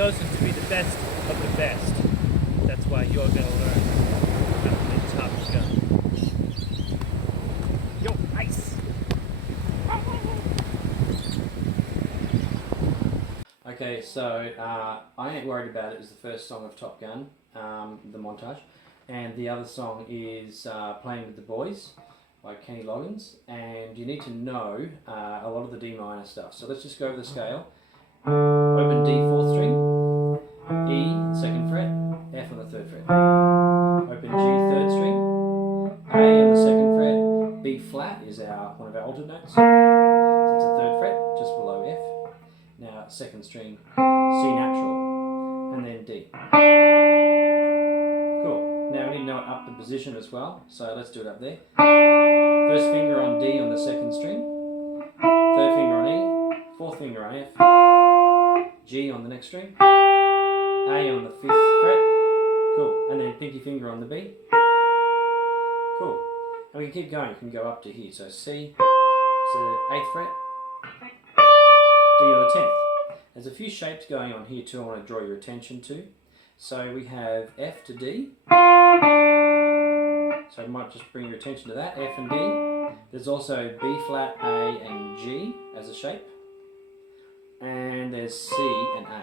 chosen to be the best of the best. That's why you're going to learn how to play Top Gun. Yo, ice! Okay, so I Ain't Worried About It is the first song of Top Gun, the montage, and the other song is Playing with the Boys by Kenny Loggins, and you need to know a lot of the D minor stuff. So let's just go over the scale. Open D 4th string, E 2nd fret, F on the 3rd fret. Open G 3rd string, A on the 2nd fret, B flat is one of our altered notes. So that's a 3rd fret, just below F. Now 2nd string, C natural, and then D. Cool. Now we need to know it up the position as well, so let's do it up there. First finger on D on the 2nd string, 3rd finger on E, 4th finger on F, G on the next string, A on the 5th fret, cool, and then pinky finger on the B, cool. And we can keep going, you can go up to here, so C, so 8th fret, D on the 10th. There's a few shapes going on here too I want to draw your attention to. So we have F to D, so I might just bring your attention to that, F and D. There's also B flat, A and G as a shape. And there's C and A.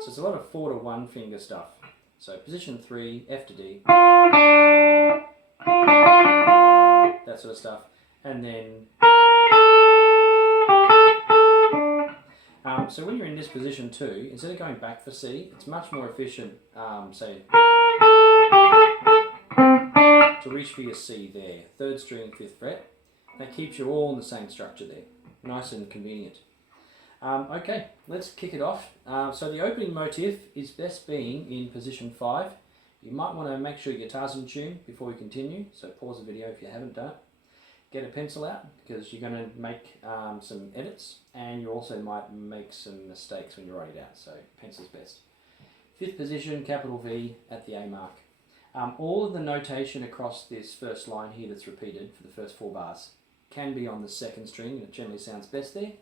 So it's a lot of 4 to 1 finger stuff. So position 3, F to D. That sort of stuff. And then so when you're in this position too, instead of going back for C, it's much more efficient, say, to reach for your C there, 3rd string, 5th fret. That keeps you all in the same structure there. Nice and convenient. Okay, let's kick it off. So the opening motif is best being in position 5. You might want to make sure your guitar's in tune before we continue, so pause the video if you haven't done it. Get a pencil out because you're going to make some edits, and you also might make some mistakes when you write it out, so pencil's best. 5th position, capital V at the A mark. All of the notation across this first line here that's repeated for the first 4 bars can be on the 2nd string, and it generally sounds best there.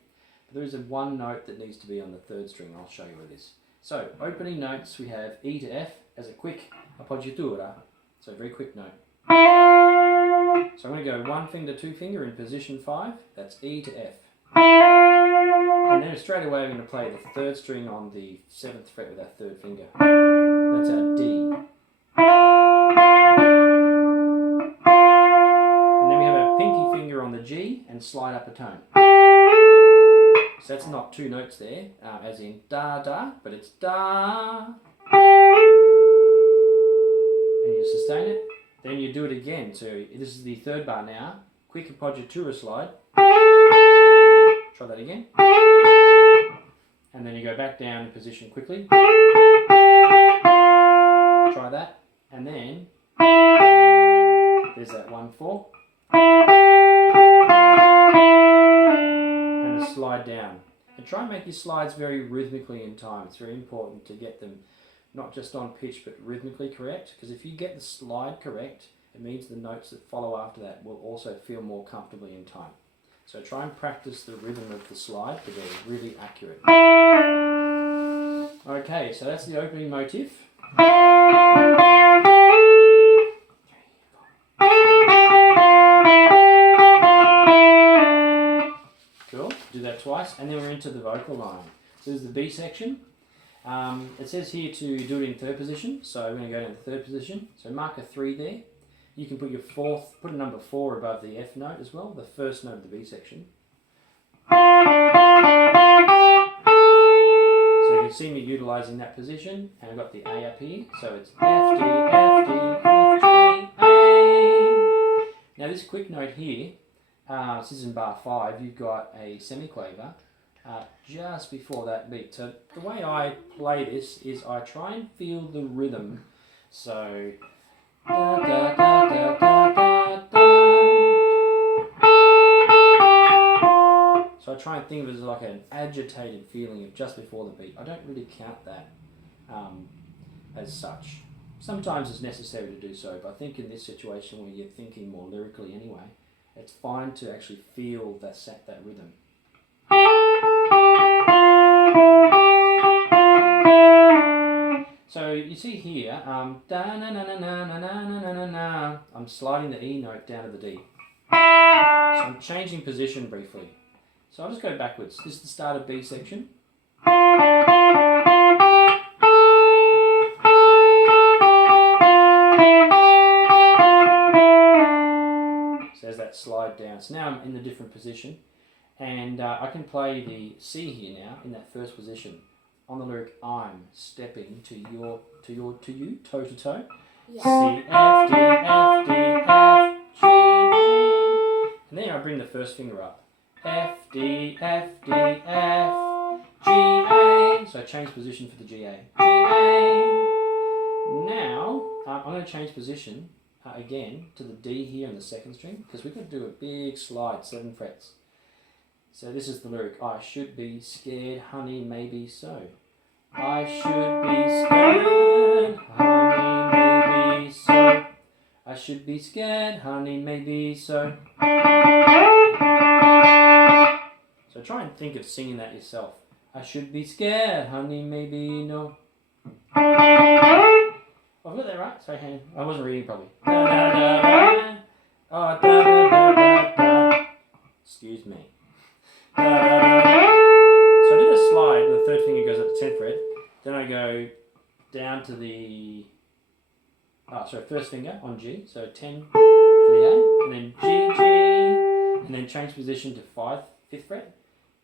But there is one note that needs to be on the 3rd string. I'll show you what it is. So opening notes, we have E to F as a quick appoggiatura, so a very quick note. So I'm going to go 1 finger, 2 finger in position 5, that's E to F. And then straight away I'm going to play the 3rd string on the 7th fret with our 3rd finger. That's our D. And then we have our pinky finger on the G and slide up a tone. So that's not 2 notes there, as in da da, but it's da. And you sustain it. Then you do it again. So this is the 3rd bar now. Quick appoggiatura slide. Try that again. And then you go back down in position quickly. Try that. And then there's that 1-4. And a slide down. And try and make your slides very rhythmically in time. It's very important to get them not just on pitch but rhythmically correct, because if you get the slide correct, it means the notes that follow after that will also feel more comfortably in time. So try and practice the rhythm of the slide to be really accurate. Okay, so that's the opening motif. Cool, do that twice, and then we're into the vocal line. So this is the B section. It says here to do it in 3rd position, so we're going to go into 3rd position. So mark a 3 there. You can put your 4th, put a number 4 above the F note as well, the first note of the B section. So you can see me utilising that position, and I've got the A up here, so it's F, D, F, D, F, G, A. Now this quick note here, this is in bar 5, you've got a semiquaver just before that beat. So the way I play this is I try and feel the rhythm. So da, da, da, da, da, da, da. So I try and think of it as like an agitated feeling of just before the beat. I don't really count that as such. Sometimes it's necessary to do so, but I think in this situation where you're thinking more lyrically anyway, it's fine to actually feel that rhythm. So you see here, da na na na na na na na na na. I'm sliding the E note down to the D. So I'm changing position briefly. So I'll just go backwards. This is the start of B section. So there's that slide down. So now I'm in a different position, and I can play the C here now in that first position. On the lyric, I'm stepping to you, toe to toe. Yeah. C, F, D, F, D, F, G, A. And then I bring the first finger up. F, D, F, D, F, G, A. So I change position for the G, A. G, A. Now, I'm going to change position again to the D here on the second string, because we've got to do a big slide, 7 frets. So this is the lyric, I should be scared, honey, maybe so. I should be scared, honey, maybe so. I should be scared, honey, maybe so. So try and think of singing that yourself. I should be scared, honey, maybe no. I've got that right. Sorry, hang on. I wasn't reading properly. Da, da, da, da. Oh, da, da, da, da, da. Excuse me. So I did a slide, and the third finger goes up to 10th fret. Then I go down to the first finger on G, so 10 for the A, and then G, G, and then change position to 5th fret.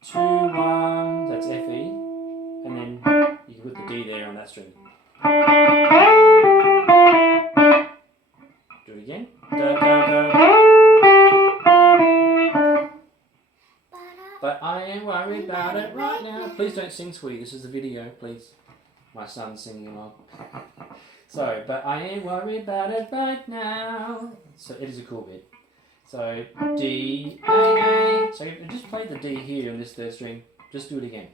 2, 1, that's F, E, and then you can put the D there on that string. Do it again. Da, da, da. But I ain't worried about it right now. Please don't sing, sweetie. This is a video, please. My son's singing along. So, but I ain't worried about it right now. So it is a cool bit. So D, A, A. So just play the D here on this third string. Just do it again.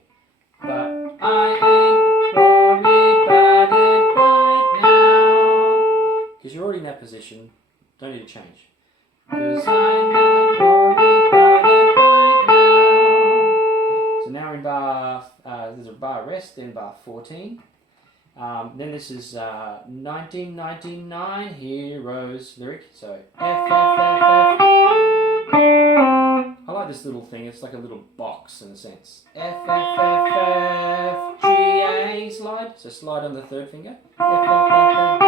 But I ain't worried about it right now. Because you're already in that position. Don't need to change. Because I'm not worried about it right now. So now we're in bar, there's a bar rest, then bar 14. Then this is 1999 Heroes lyric. So F, F, F, F. I like this little thing. It's like a little box in a sense. F, F, F, F, G, A, slide. So slide on the third finger. F, F, F,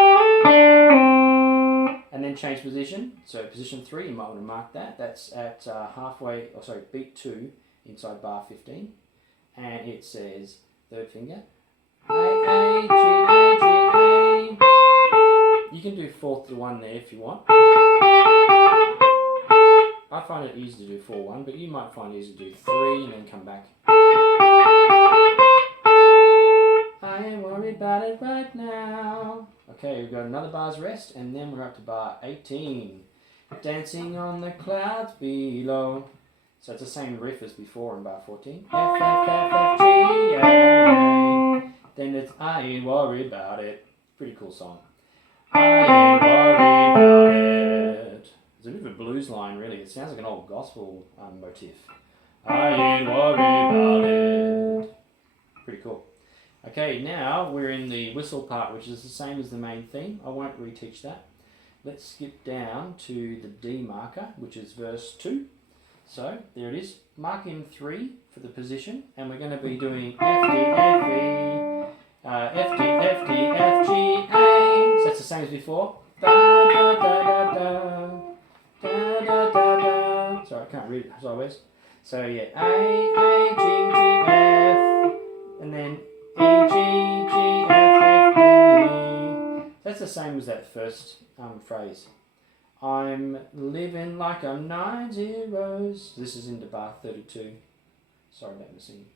F. And then change position. So position 3, you might want to mark that. That's at beat 2 inside bar 15. And it says third finger. A, A, G, A, G, A. You can do 4th to 1 there if you want. I find it easy to do 4-1, but you might find it easy to do 3 and then come back. I ain't worried about it right now. Okay, we've got another bar's rest, and then we're up to bar 18. Dancing on the clouds below. So it's the same riff as before in bar 14. F, F, F, F, G, A. Then it's I ain't worried about it. Pretty cool song. I ain't worried about it. It's a bit of a blues line, really. It sounds like an old gospel motif. I ain't worried about it. Pretty cool. Okay, now we're in the whistle part, which is the same as the main theme. I won't reteach that. Let's skip down to the D marker, which is verse 2. So, there it is. Mark in 3 for the position, and we're going to be doing F, D, F, E, F, D, F, D, F, G, A. So that's the same as before. Da, da, da, da, da. Da, da, da, da. Sorry, I can't read it sideways. So yeah, A, G, G, F, and then E, G, G, F, F, D. That's the same as that first phrase. I'm living like I'm 9 zeros. This is into bar 32. Sorry about the singing.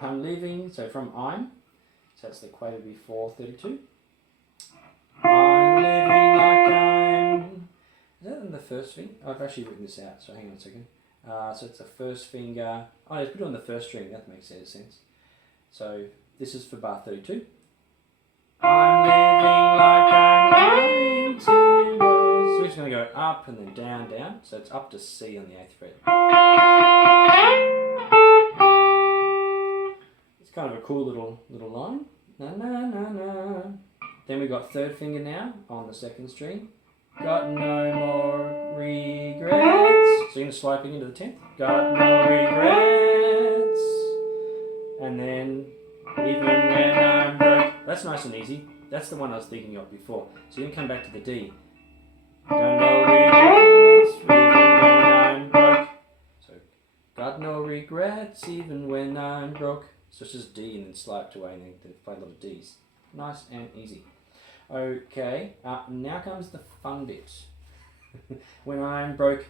I'm living, so from I'm, so that's the quaver before 32. I'm living like I'm, is that in the first finger? I've actually written this out, so hang on a second. So it's the first finger. Oh, let's put it on the first string, that makes sense. So this is for bar 32. I'm living like I'm 9 zeros. So we're just going to go up and then down, down. So it's up to C on the 8th fret. It's kind of a cool little line. Na na na na. Then we got third finger now on the second string. Got no more regrets. So you're going to slide it into the 10th. Got no regrets. And then even when I'm broke. That's nice and easy. That's the one I was thinking of before. So you can come back to the D. Got no regrets even when I'm broke. So got no regrets even when I'm broke. So it's just D and then slide it away and then play a lot of Ds. Nice and easy. Okay, now comes the fun bit. When I'm broke,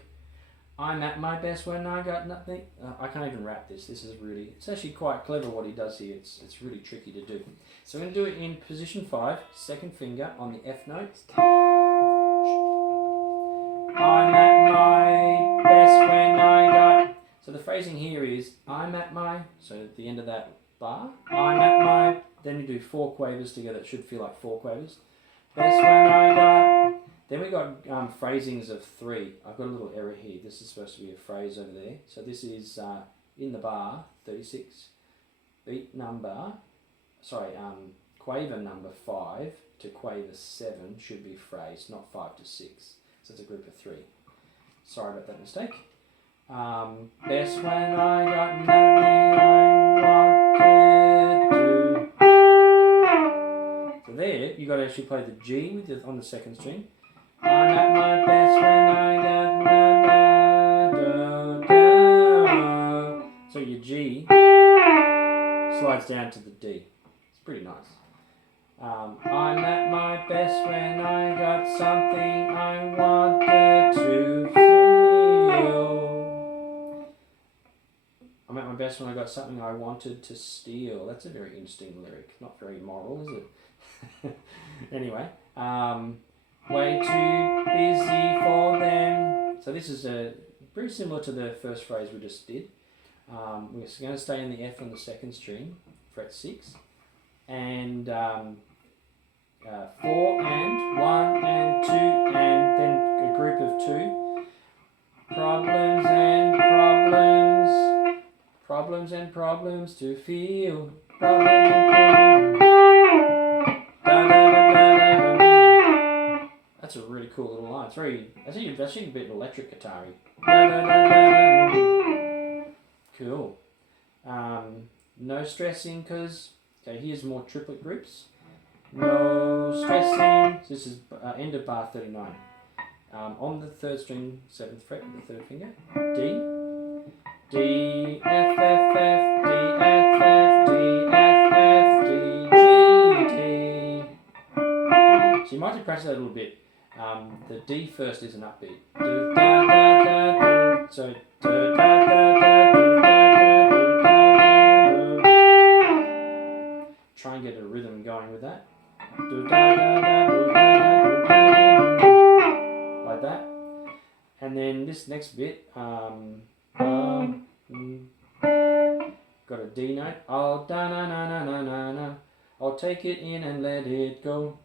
I'm at my best when I got nothing. I can't even rap this. This is really, it's actually quite clever what he does here. It's really tricky to do. So I'm going to do it in position 5, second finger on the F note. I'm at my best when I got. So the phrasing here is I'm at my. So at the end of that bar, I'm at my. Then you do 4 quavers together. It should feel like 4 quavers. Best when I got. Then we got phrasings of 3. I've got a little error here. This is supposed to be a phrase over there. So this is in the bar 36. Beat number. Sorry, quaver number 5 to quaver 7 should be phrased, not 5 to 6. So it's a group of 3. Sorry about that mistake. Best when I got nothing I wanted to. So there, you got to actually play the G with on the second string. I'm at my best when I got da. So your G slides down to the D. It's pretty nice. I'm at my best when I got something I wanted to feel. I'm at my best when I got something I wanted to steal. That's a very interesting lyric. Not very moral, is it? Anyway, way too busy for them. So this is pretty similar to the first phrase we just did. We're going to stay in the F on the second string, fret 6, and 4 and 1 and 2 and then a group of 2. Problems and problems, problems and problems to feel. Problems and problems. That's a really cool little line. It's very, that's actually a bit electric guitar-y. Cool. No stressing because, okay, here's more triplet groups. No stressing. So this is end of bar 39. On the third string, 7th fret with the third finger. D. D, F, F, F, D, F, F, D, F, F, D, G, D. So you might have to practice that a little bit. The D first is an upbeat. Do, da, da, da, do. So do, da, da, da, do, da, da, do, da, do. Try and get a rhythm going with that. Do, da, da, da, do, da, da, do, da, like that. And then this next bit, got a D note. Oh, da na na na na na na. I'll take it in and let it go.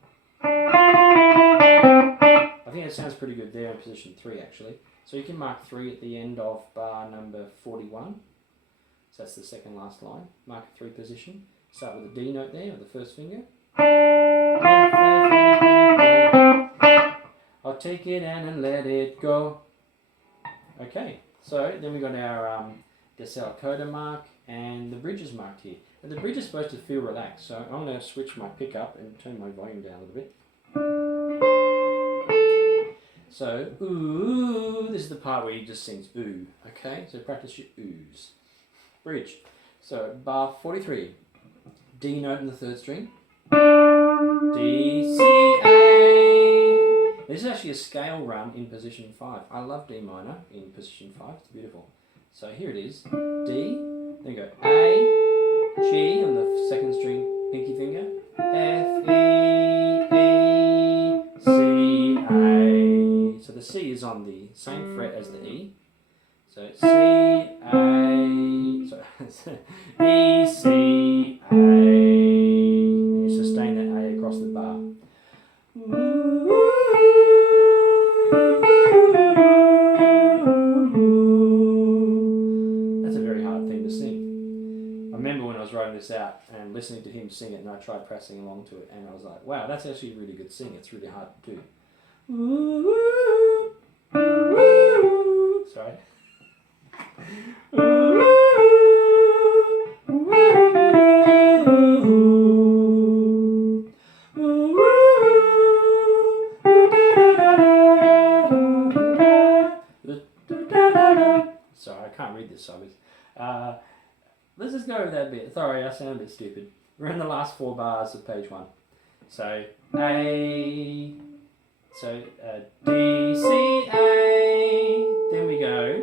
I think it sounds pretty good there in position 3 actually. So you can mark 3 at the end of bar number 41. So that's the second last line. Mark a 3 position. Start with a D note there, with the first finger. I'll take it in and let it go. Okay, so then we got our decel coda mark and the bridge is marked here. And the bridge is supposed to feel relaxed, so I'm going to switch my pickup and turn my volume down a little bit. So, ooh, this is the part where he just sings ooh, okay? So practice your oohs. Bridge. So, bar 43, D note in the third string, D, C, A. This is actually a scale run in position 5. I love D minor in position 5, it's beautiful. So here it is, D, then you go A, G on the second string, pinky finger, F, E, C, A. So the C is on the same fret as the E. So C, A, so E, C, A. You sustain that A across the bar. That's a very hard thing to sing. I remember when I was writing this out and listening to him sing it, and I tried pressing along to it, and I was like, wow, that's actually a really good sing. It's really hard to do. Sorry. Sorry, I can't read this, let's just go over that bit. Sorry, I sound a bit stupid. We're in the last 4 bars of page 1. So A, D, C, A. Then we go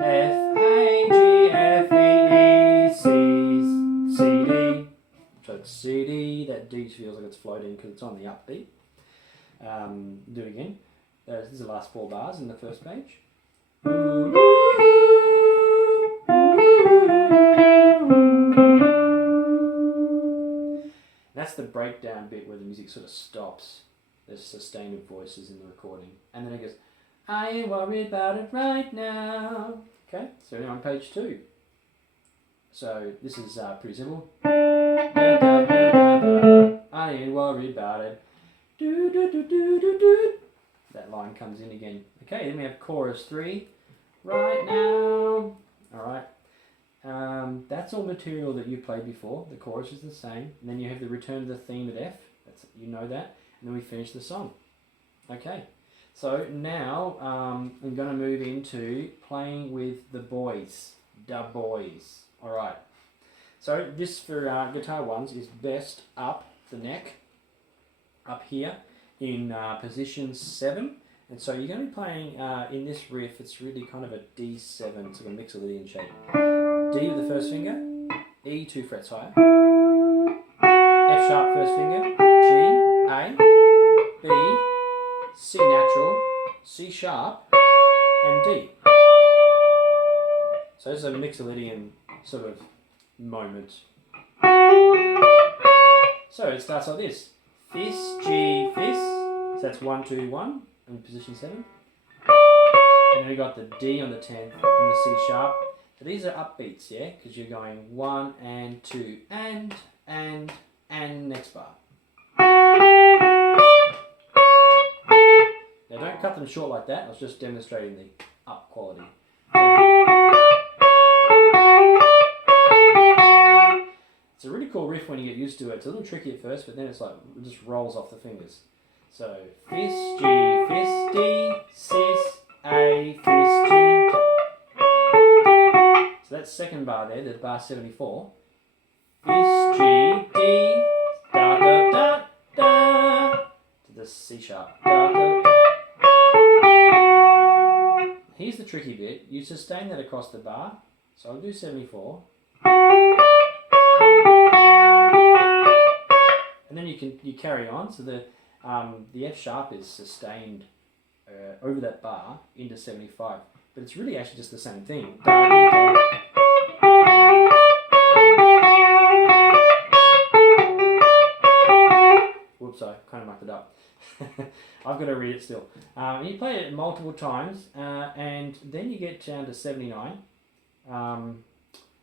F, A, G, F, E, E, C, C, D. So it's C, D. That D feels like it's floating because it's on the upbeat. Do it again. This is the last 4 bars in the first page. That's the breakdown bit where the music sort of stops. There's sustained voices in the recording. And then it goes, I ain't worried about it right now. Okay, so we're on page 2. So this is pretty simple. I ain't worried about it. Do, do, do, do, do, do. That line comes in again. Okay, then we have chorus 3. Right now. Alright. That's all material that you played before. The chorus is the same. And then you have the return to the theme at F. You know that. And then we finish the song. Okay. So now I'm going to move into playing with the boys. Da boys. Alright. So this for guitar ones is best up the neck. Up here in position 7. And so you're going to be playing in this riff, it's really kind of a D7, sort of mixolydian shape. D with the first finger, E 2 frets higher, F sharp first finger, G, A, B, C natural, C sharp, and D. So this is a mixolydian sort of moment. So it starts like this. Fis, G, Fis, so that's 1, 2, 1 in position 7. And then we got the D on the 10th and the C sharp. So these are upbeats, yeah? Because you're going 1 and 2 and next bar. Now don't cut them short like that, I was just demonstrating the up quality. It's a really cool riff when you get used to it. It's a little tricky at first, but then it's like, it just rolls off the fingers. So, Fis, G, Fis, D, Cis, A, Fis, G. So that's second bar there, there's bar 74. Fis, G, D, da, da, da, da, to the C sharp. Da, da, da. Here's the tricky bit. You sustain that across the bar. So I'll do 74. And then you carry on. So the F sharp is sustained over that bar into 75. But it's really actually just the same thing. Whoops, I kind of mucked it up. I've got to read it still. And you play it multiple times, and then you get down to 79. And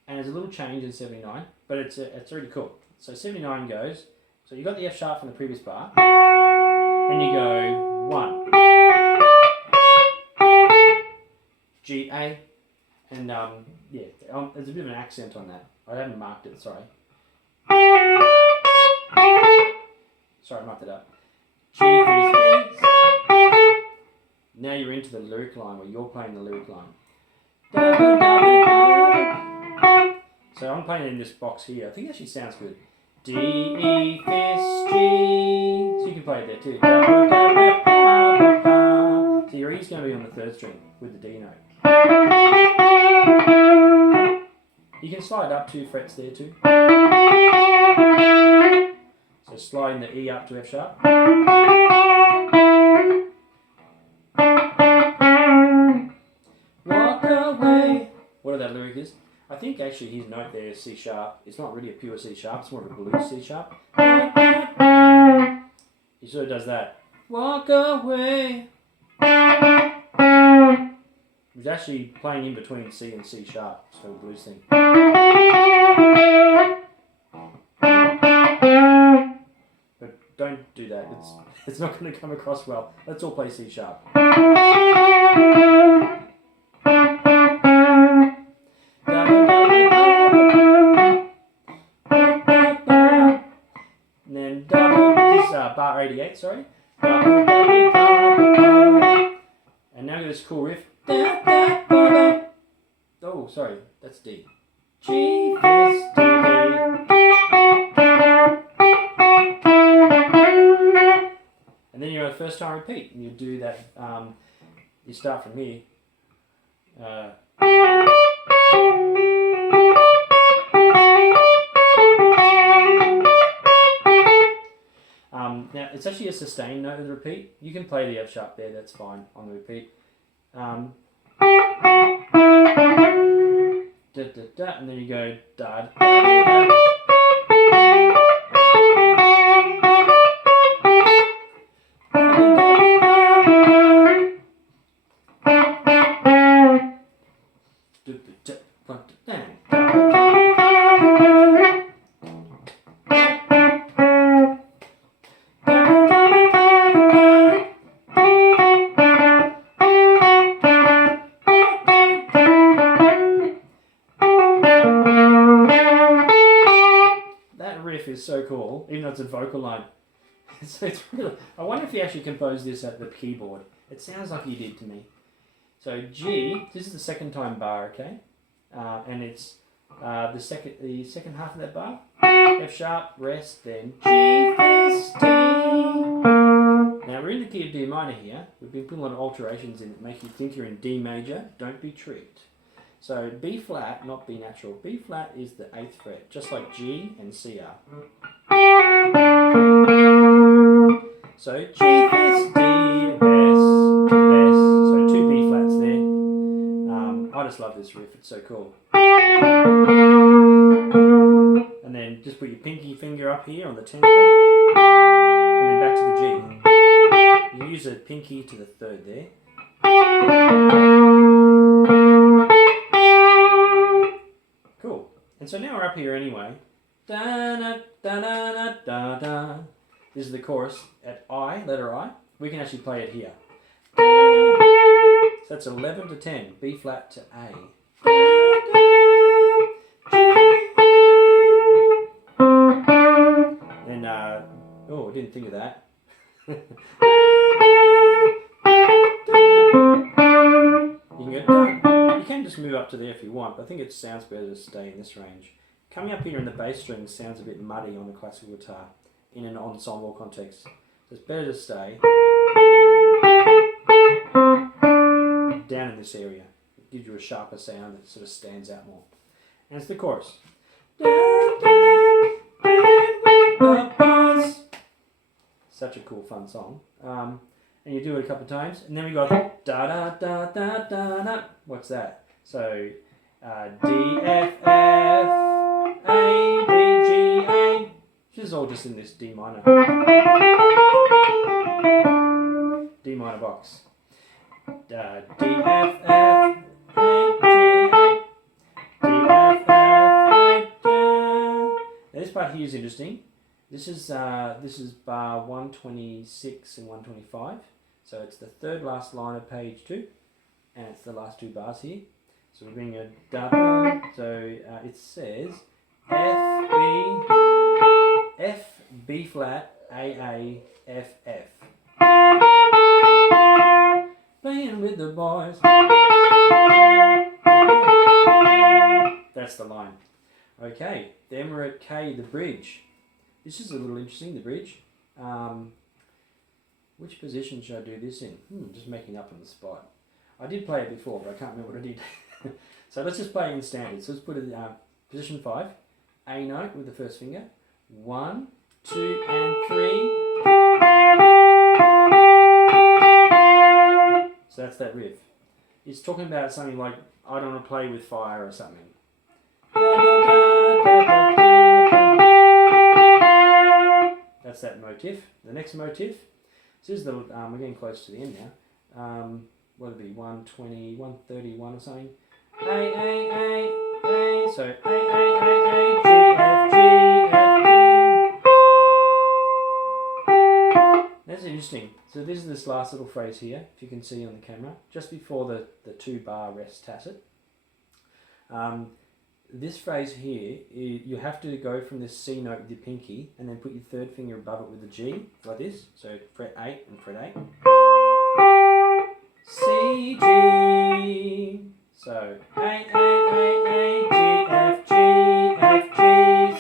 there's a little change in 79, but it's really cool. So 79 goes, so you got the F sharp from the previous bar, and you go 1, G, A, and yeah, there's a bit of an accent on that. I haven't marked it, sorry. Sorry, I marked it up. G, B, now you're into the lyric line where you're playing the lyric line. So I'm playing it in this box here. I think it actually sounds good. D, E, Fis, G. So you can play it there too. So your E's going to be on the 3rd string with the D note. You can slide up 2 frets there too. So sliding the E up to F sharp. Walk away. Whatever that lyric is. I think actually his note there is C sharp. It's not really a pure C sharp, it's more of a blues C sharp. He sort of does that. Walk away. He's actually playing in between C and C sharp. It's a blues thing. it's not going to come across well. Let's all play C sharp. And then this is bar 88, sorry. And now this cool riff. Oh, sorry, that's D. G, this, D, D. And then you go the first time repeat, and you do that. You start from here. Now it's actually a sustained note of the repeat. You can play the F sharp there, that's fine on the repeat. Da, da, da, and then you go da, da, da, da. Is so cool, even though it's a vocal line. So it's really, I wonder if he actually composed this at the keyboard. It sounds like he did to me. So G, this is the second time bar, okay? And it's the second half of that bar. F sharp, rest, then G, this, D. Now we're in the key of D minor here. We've been putting a lot of alterations in that make you think you're in D major. Don't be tricked. So B flat, not B natural. B flat is the 8th fret, just like G and C are. So G, this, D, bass. So 2 B flats there. I just love this riff, it's so cool. And then just put your pinky finger up here on the 10th fret, and then back to the G. You use a pinky to the 3rd there. And so now we're up here anyway. Da, da, da, da, da, da. This is the chorus at I, letter I. We can actually play it here. So that's 11 to 10, B flat to A. Then, oh, I didn't think of that. You can just move up to there if you want, but I think it sounds better to stay in this range. Coming up here in the bass string sounds a bit muddy on the classical guitar in an ensemble context. So it's better to stay down in this area. It gives you a sharper sound that sort of stands out more. And it's the chorus. Such a cool, fun song. And you do it a couple of times, and then we got da da da da da da. What's that? So D F F A B G A. This is all just in this D minor box. D F F A G A. D F F A G. This part here is interesting. This is bar 126 and 125. So it's the third last line of page 2, and it's the last 2 bars here. So we're bringing a double. So it says F B flat A A F F. Playing with the boys. That's the line. Okay, then we're at K, the bridge. This is a little interesting, the bridge. Which position should I do this in? Just making up on the spot. I did play it before, but I can't remember what I did. So let's just play in standard. So let's put it position 5. A note with the first finger. 1, 2, and 3. So that's that riff. It's talking about something like, I don't want to play with fire or something. That's that motif. The next motif. This is the, we're getting close to the end now. What would it be, 120, 131 or something? A. So A, G, F, G, F, G. interesting. So this is this last little phrase here, if you can see on the camera, just before the 2-bar rest tacit. This phrase here, you have to go from this C note with your pinky and then put your third finger above it with the G, like this. So fret 8 and fret 8. C, G. So A, G, F, G, F, G,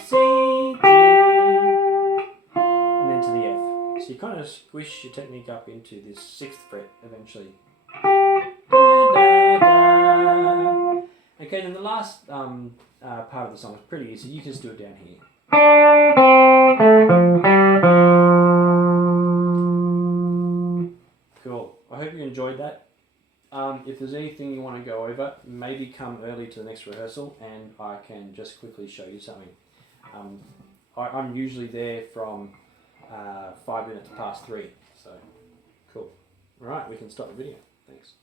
C, G. And then to the F. So you kind of squish your technique up into this 6th fret eventually. Da, da, da. Okay, then the last part of the song is pretty easy. You can just do it down here. Cool. I hope you enjoyed that. If there's anything you want to go over, maybe come early to the next rehearsal and I can just quickly show you something. I'm usually there from 5 minutes past 3. So, cool. Alright, we can stop the video. Thanks.